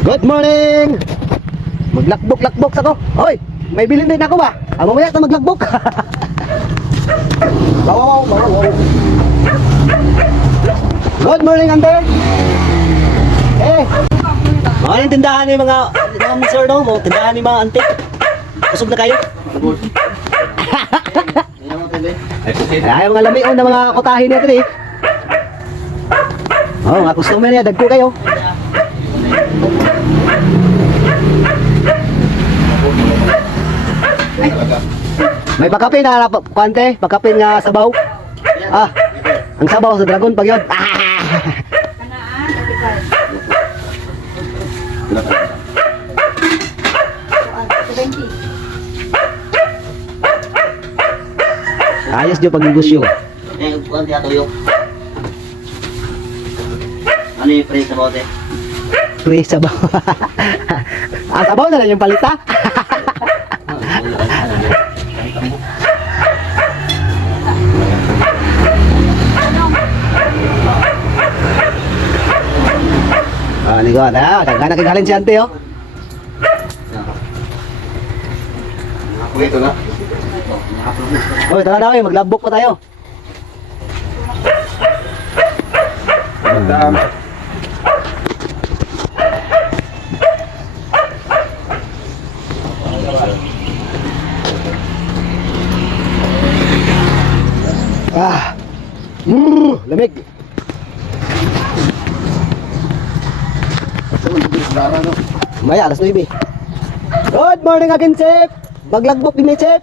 Good morning! Maglakbok-lakbok ako. Hoy, may bilin din ako ba? Mamaya na maglakbok. Wow. Good morning, Ante. Mga tindahan ni mga sir no, mo tindahan ni mga ante. Usog na kayo. Ay, mga lamion na mga kotahin natin eh. Oh, mga customer niya, dagko kayo. May pagkapin na kante, pagkapin nga sabaw. Ang sabaw sa dragon pag yun. Ayos nyo pag-negosyo. Ano yung pre sa bote? Pre sabaw. Sabaw na lang yung palita. Ni ko na, kagana kagaling si ante oh. Ito na. Hoy, tara na kayo, maglabok pa tayo. Lamig. Maya, alas 9. Good morning again, Chef. Maglagbok din ni Chef.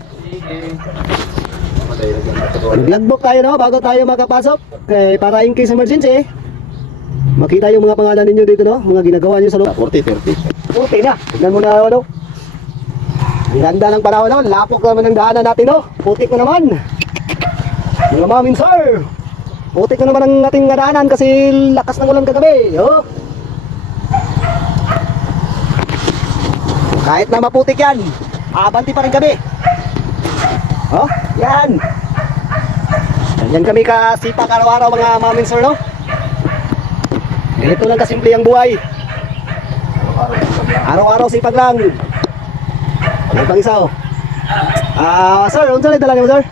Maglagbok tayo no, bago tayo makapasok. Okay, para in case emergency, makita yung mga pangalan ninyo dito no, mga ginagawa nyo sa loob. 40 na. Tignan mo na no. Ang ganda ng panahon no, lapok naman ng daanan natin no. Putik na naman. Mga mamin sir. Putik na naman ang ating daanan kasi lakas ng ulan kagabi. Oh. Kahit na maputik yan, abanti pa rin kami. Oh, yan. Yan kami kasipag araw-araw mga mamin sir no. Ganito lang kasimple ang buhay. Araw-araw sipag lang. Yan pang isa oh. Sir, unsa na dala niyo sir?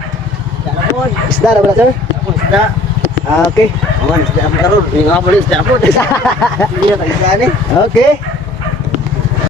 Isda na ba sir? Isda. Okay. Isda mo karon. Yung hapon isda mo. Hindi na tayo isda ni. Okay.